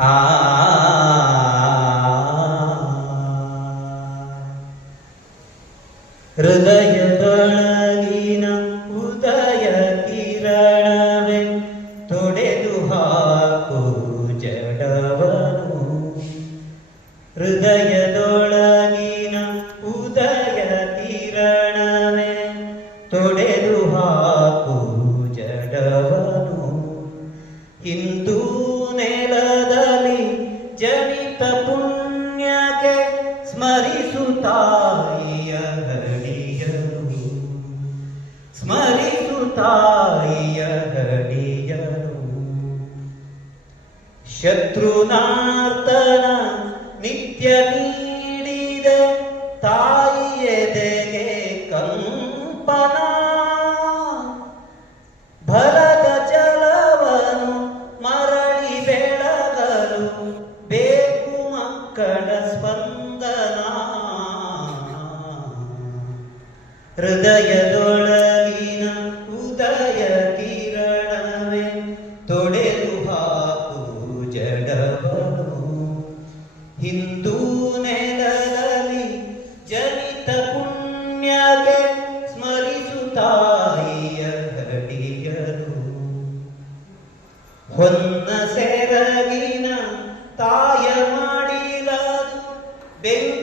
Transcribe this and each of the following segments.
ಆ ಹೃದಯದೊಳಗಿನ ಉದಯ ಕಿರಣವೇ ತೊಡೆದು ಹಾಕು ಜಡವನು ಹೃದಯದೊಳಗಿನ ಉದಯ ಕಿರಣವೇ ತೊಡೆದು ಹಾಕು ಜಡವನು ಇಂದು ಸ್ಮರಿಸುತ್ತಾಯಿಯ ಸ್ಮರಿಸು ತಾಯಿಯ ಹಡಿಯರು ಶತ್ರುನಾಥನ ನಿತ್ಯ ನೀಡಿದ ಹೃದಯದೊಳಗಿನ ಉದಯ ಕಿರಣವೇ ತೊಡೆದು ಹಾಕು ಜಡವನು. ಹಿಂದೂ ನೆಲದಲ್ಲಿ ಜನಿತ ಪುಣ್ಯಗೆ ಸ್ಮರಿಸುತ್ತಾಯಿಯ ಹಡಿಯರು ಹೊನ್ನ ಸೆರಗಿನ ತಾಯ ಮಾಡಿಲಾದು ಬೆಂಕಿಯೊಡಲರಿ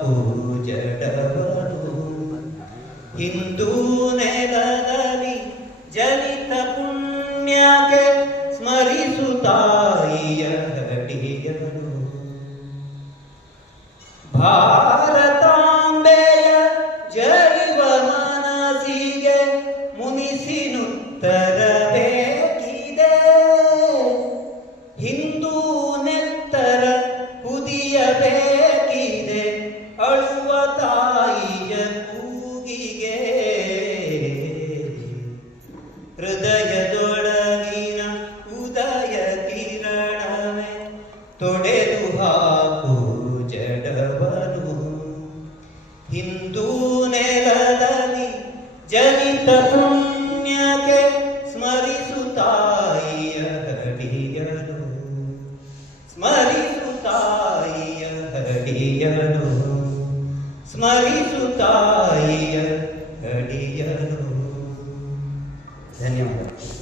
ಹಾಕು ಜಡವನು ಹಿಂದೂ ನೆಲದಲ್ಲಿ ಜನಿತ ಪುಣ್ಯಕ್ಕೆ ಸ್ಮರಿಸುತ್ತಾಯಿಯ ಹಡಿಯರು ಭಾರತಾಂಬೆಯ ತಾಯಿಯ ಕೂಗಿಗೆ ಹೃದಯದೊಳಗಿನ ಉದಯ ಕಿರಣವೇ ತೊಡೆದು ಹಾಕು ಜಡವನು. ಹಿಂದೂ ನೆಲದಲ್ಲಿ ಜನಿತ ಪುಣ್ಯಕ್ಕೆ ಸ್ಮರಿಸು ತಾಯಿಯ ಗಡಿಯನು ಸ್ಮರಿಸು ತಾಯಿಯ ಗಡಿಯನು ಸ್ಮರಿಸು ತಾಯಿಯ ಅಡಿಯರು ಧನ್ಯವಾದ.